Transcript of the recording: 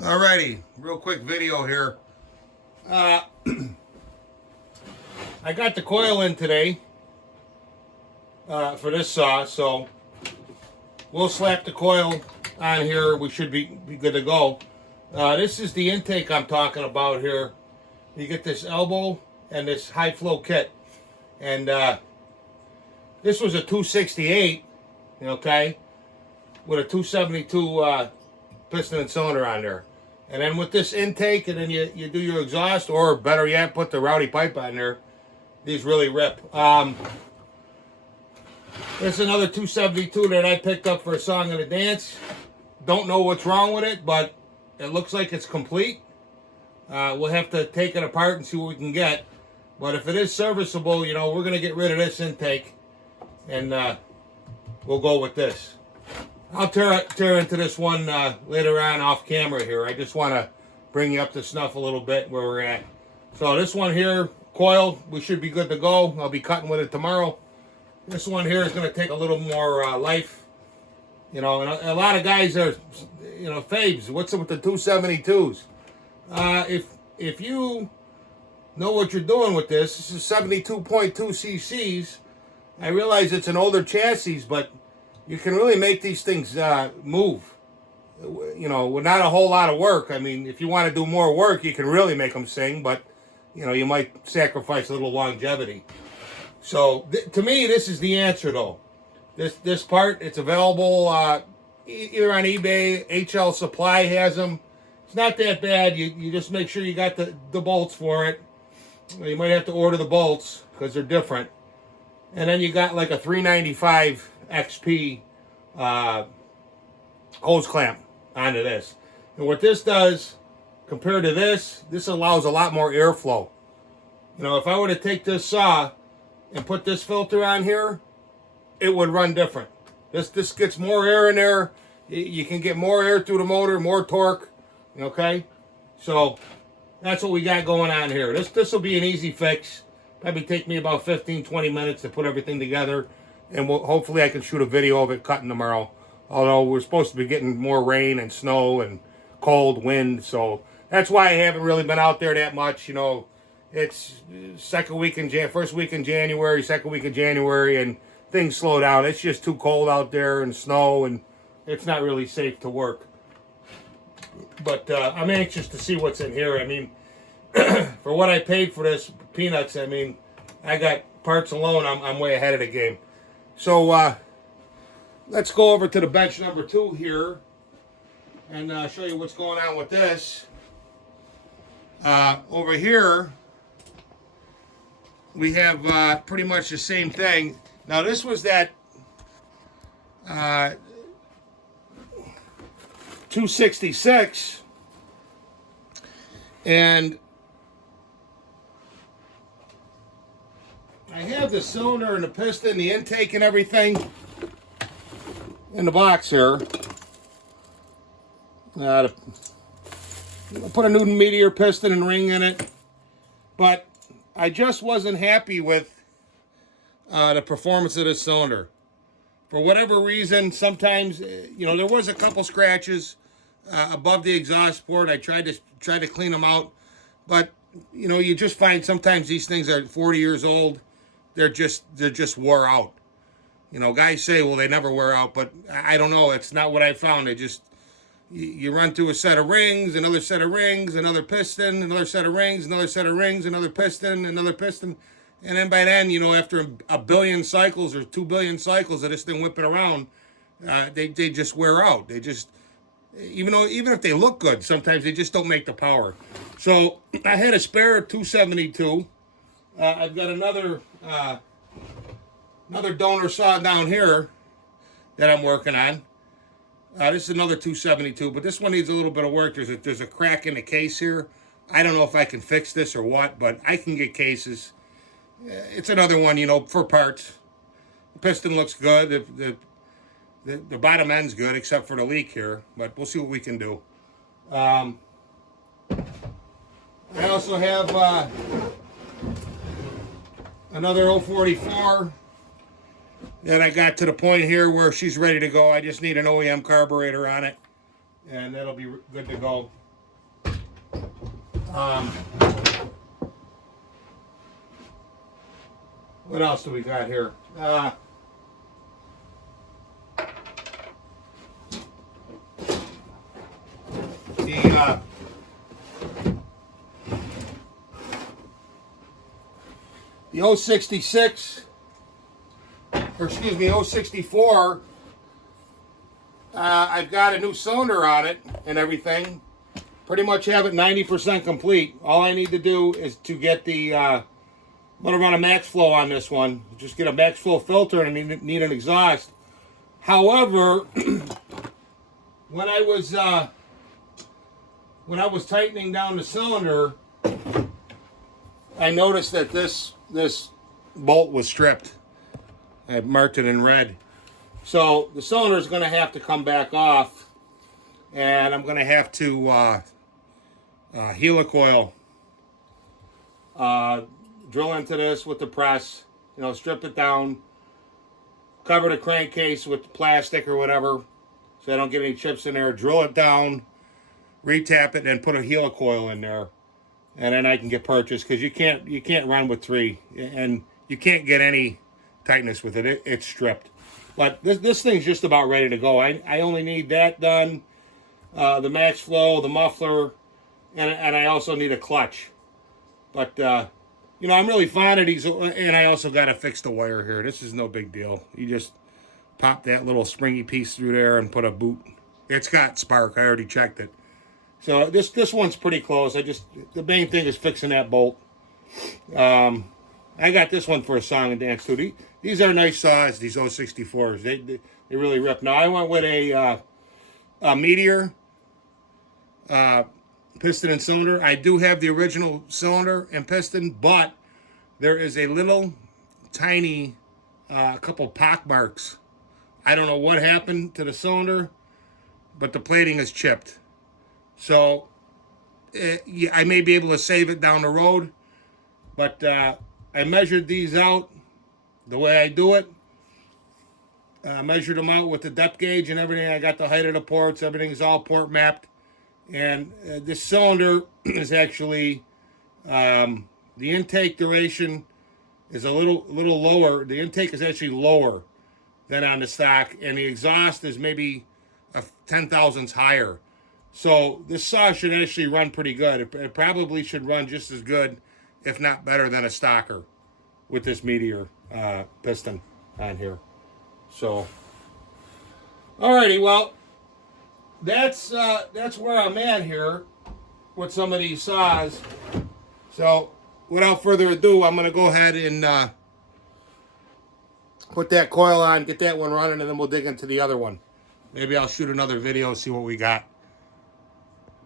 Alrighty, real quick video here. I got the coil in today for this saw, so we'll slap the coil on here. We should be good to go. This is the intake I'm talking about here. You get this elbow and this high flow kit, and this was a 268, okay, with a 272 piston and cylinder on there. And then with this intake, and then you do your exhaust, or better yet, put the rowdy pipe on there. These really rip. This is another 272 that I picked up for a song and a dance. Don't know what's wrong with it, but it looks like it's complete. We'll have to take it apart and see what we can get. But if it is serviceable, we're going to get rid of this intake, and we'll go with this. I'll tear into this one later on off camera here. I just want to bring you up to snuff a little bit where we're at. So this one here, coil, we should be good to go. I'll be cutting with it tomorrow. This one here is going to take a little more life. And a lot of guys are, Fabes, what's up with the 272s? If you know what you're doing with this is 72.2 cc's. I realize it's an older chassis, but you can really make these things move, with not a whole lot of work. I mean, if you want to do more work, you can really make them sing, but, you might sacrifice a little longevity. So, to me, this is the answer, though. This part, it's available either on eBay, HL Supply has them. It's not that bad. You just make sure you got the bolts for it. You might have to order the bolts, because they're different. And then you got like a 395 XP hose clamp onto this. And what this does compared to this allows a lot more airflow. If I were to take this saw and put this filter on here, it would run different. This gets more air in there. You can get more air through the motor, more torque. Okay? So that's what we got going on here. This will be an easy fix. Probably take me about 15-20 minutes to put everything together. And hopefully I can shoot a video of it cutting tomorrow. Although we're supposed to be getting more rain and snow and cold wind. So that's why I haven't really been out there that much. It's first week in January, second week of January, and things slow down. It's just too cold out there and snow, and it's not really safe to work. But I'm anxious to see what's in here. I mean, for what I paid for this, peanuts, I got parts alone, I'm way ahead of the game. So let's go over to the bench number 2 here and show you what's going on with this. Over here, we have pretty much the same thing. Now this was that 266, and I have the cylinder and the piston, the intake and everything in the box here. Put a Newton Meteor piston and ring in it, but I just wasn't happy with the performance of this cylinder. For whatever reason, sometimes, there was a couple scratches above the exhaust port. I tried to clean them out, but you just find sometimes these things are 40 years old. They're just wore out. Guys say, well, they never wear out, but I don't know. It's not what I found. They just, you run through a set of rings, another set of rings, another piston, another set of rings, another set of rings, another piston, another piston. And then by then, after a billion cycles or 2 billion cycles of this thing whipping around, they just wear out. They just, even if they look good, sometimes they just don't make the power. So I had a spare 272. I've got another donor saw down here that I'm working on. This is another 272, but this one needs a little bit of work. There's a crack in the case here. I don't know if I can fix this or what, but I can get cases. It's another one, for parts. The piston looks good. The bottom end's good, except for the leak here. But we'll see what we can do. I also have another 044 that I got to the point here where she's ready to go. I just need an OEM carburetor on it, and that'll be good to go. What else do we got here? The 066, or excuse me, 064, I've got a new cylinder on it and everything. Pretty much have it 90% complete. All I need to do is to get the, I'm going to run a max flow on this one. Just get a max flow filter and I need an exhaust. However, when I was tightening down the cylinder, I noticed that this bolt was stripped. I marked it in red. So the cylinder is going to have to come back off, and I'm going to have to helicoil, drill into this with the press, strip it down, cover the crankcase with plastic or whatever so I don't get any chips in there, drill it down, retap it, and put a helicoil in there. And then I can get purchased, because you can't run with 3, and you can't get any tightness with it. It's stripped. But this thing's just about ready to go. I only need that done, the max flow, the muffler, and I also need a clutch. But I'm really fond of these, and I also got to fix the wire here. This is no big deal. You just pop that little springy piece through there and put a boot. It's got spark. I already checked it. So this one's pretty close. The main thing is fixing that bolt. I got this one for a song and dance too. These are nice saws, these 064s. They really rip. Now I went with a Meteor piston and cylinder. I do have the original cylinder and piston, but there is a little tiny couple pock marks. I don't know what happened to the cylinder, but the plating is chipped. So I may be able to save it down the road, but I measured these out the way I do it. I measured them out with the depth gauge and everything. I got the height of the ports. Everything's all port mapped. And this cylinder is actually, the intake duration is a little lower. The intake is actually lower than on the stock, and the exhaust is maybe 10 thousandths higher. So this saw should actually run pretty good. It probably should run just as good, if not better, than a stocker with this Meteor piston on here. So, alrighty, well, that's where I'm at here with some of these saws. So, without further ado, I'm going to go ahead and put that coil on, get that one running, and then we'll dig into the other one. Maybe I'll shoot another video, see what we got.